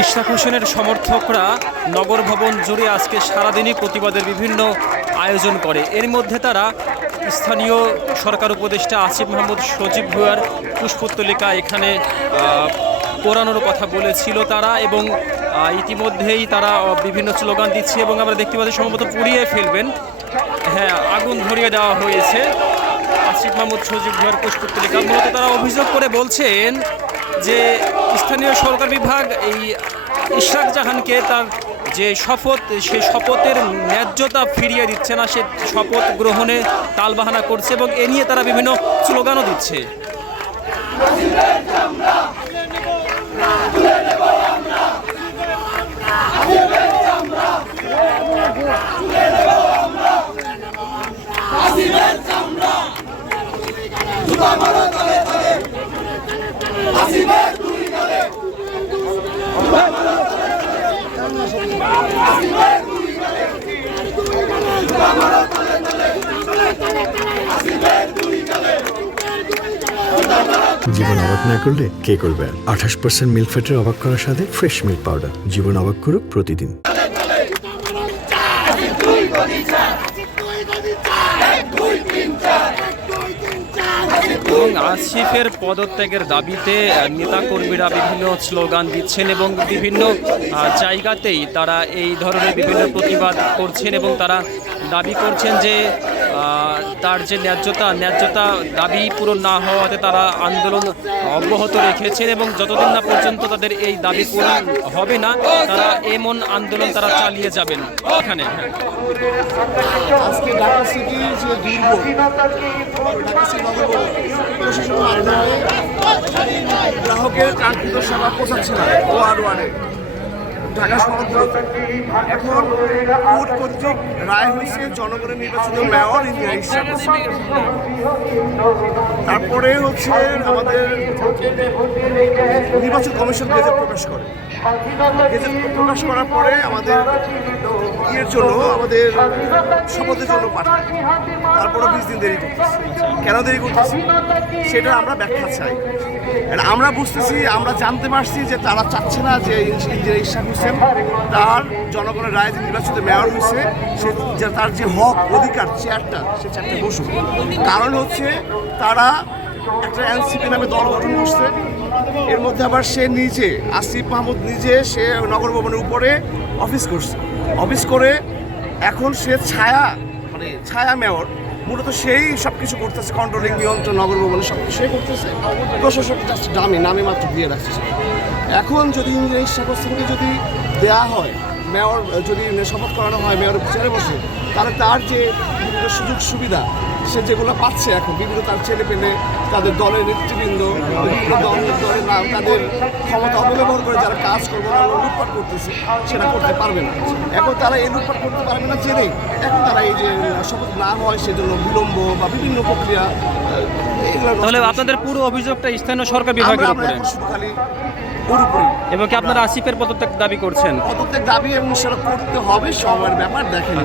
ইশরাক হোসেনের সমর্থকরা নগর ভবন জুড়ে আজকে সারাদিনই প্রতিবাদের বিভিন্ন আয়োজন করে। এর মধ্যে তারা স্থানীয় সরকার উপদেষ্টা আসিফ মাহমুদ সজীব ভুঁইয়ার পুষ্পোত্তলিকা এখানে পোড়ানোর কথা বলেছিল তারা, এবং ইতিমধ্যেই তারা বিভিন্ন স্লোগান দিচ্ছে এবং আমরা দেখতে পাচ্ছি সম্ভবত পুড়িয়ে ফেলবেন। হ্যাঁ, আগুন ধরিয়ে দেওয়া হয়েছে আসিফ মাহমুদ সজীব ভুঁইয়ার পুষ্পোত্তলিকা। মূলত তারা অভিযোগ করে বলছেন যে স্থানীয় সরকার বিভাগ এই ইশরাক জাহানকে তার যে শপথ, সে শপথের ন্যায্যতা ফিরিয়ে দিচ্ছে না, সে শপথ গ্রহণে তালবাহানা করছে এবং এ নিয়ে তারা বিভিন্ন স্লোগানও দিচ্ছে। জীবন অবাক না করলে কে করবে? 28% মিল্ক ফ্যাটের অবাক করার সাথে ফ্রেশ মিল্ক পাউডার। জীবন অবাক করুক প্রতিদিন। এবং আসিফের পদত্যাগের দাবিতে নেতাকর্মীরা বিভিন্ন স্লোগান দিচ্ছেন এবং বিভিন্ন জায়গাতেই তারা এই ধরনের বিভিন্ন প্রতিবাদ করছেন এবং তারা দাবি করছেন যে তার যে ন্যায্যতা দাবি পূরণ না হওয়াতে তারা আন্দোলন অব্যাহত রেখেছেন এবং যতদিন না পর্যন্ত তাদের এই দাবি পূরণ হবে না তারা এমন আন্দোলন তারা চালিয়ে যাবেন। এখানে আজকে ঢাকা সিটি যে গ্রাহকের কাঙ্ক্ষিত সেবা পৌঁছাচ্ছে না ওয়ার্ডে ঢাকা শহরগুলোতে। এখন কোর্ট কর্তৃক রায় হয়েছে জনগণের নির্বাচিত মেয়র ইন্দিরা ইশরাক হোসেন। তারপরে হচ্ছে আমাদের নির্বাচন কমিশন গেজেট প্রকাশ করে। গেজেট প্রকাশ করার পরে আমাদের ইয়ের জন্য আমাদের শপথের জন্য পাঠায়। তারপরে 20 দিন দেরি করতেছি। কেন দেরি করতেছি সেটা আমরা ব্যাখ্যা চাই। আমরা বুঝতেছি, আমরা জানতে পারছি যে তারা চাচ্ছে না যে ইন্দিরা ইশরাক হোসেন তার জনগণের রায় নির্বাচিত মেয়র হয়েছে, সে তার যে হক অধিকার চেয়ারটা, সে চেয়ারটা বসুক। কারণ হচ্ছে তারা একটা এনসিপি নামে দল গঠন করছে। এর মধ্যে আবার সে নিজে আসিফ মাহমুদ নিজে সে নগর ভবনের উপরে অফিস করছে। অফিস করে এখন সে ছায়া মেয়র, মূলত সেই সব কিছু করতেছে, কন্ট্রোলিং নিয়ন্ত্রণ নগর ভবনে সব কিছু সে করতেছে। প্রশাসক জাস্ট নামে মাত্র দিয়ে রাখছে। এখন যদি ইন্দিরা ইশরাক হোসেনকে যদি দেওয়া হয় মেয়র, যদি শপথ করানো হয় মেয়র চেয়ারে বসে, তাহলে তার যে বিভিন্ন সুযোগ সুবিধা সে যেগুলো পাচ্ছে এখন বিভিন্ন তার ছেলে পেলে তাদের দলের নেতৃবৃন্দ বিভিন্ন দলের নাম তাদের ক্ষমতা অপব্যবহার করে যারা কাজ করবে না লুটপাট করতেছে, সেটা করতে পারবে না। এখন তারা এই লুটপাট করতে পারবে না জেনেই এখন তারা এই যে শপথ না হয় সেজন্য বিলম্ব বা বিভিন্ন প্রক্রিয়া। তাহলে আপনাদের পুরো অভিযোগটা স্থানীয় সরকার বিভাগের উপরে শুধু খালি পুরোপুরি। এবং কি আপনারা আসিফের পদত্যাগ দাবি করছেন? পদত্যাগ দাবি এবং সেটা করতে হবে, সময়ের ব্যাপার দেখেন।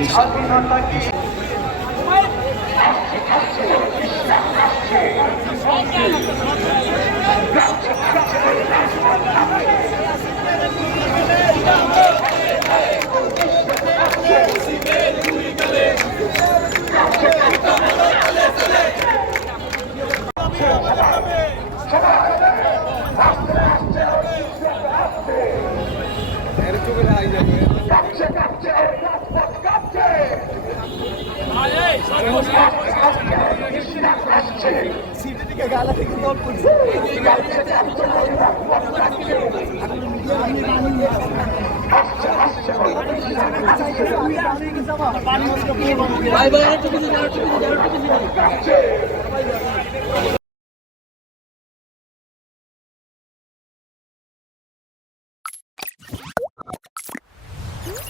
ভাই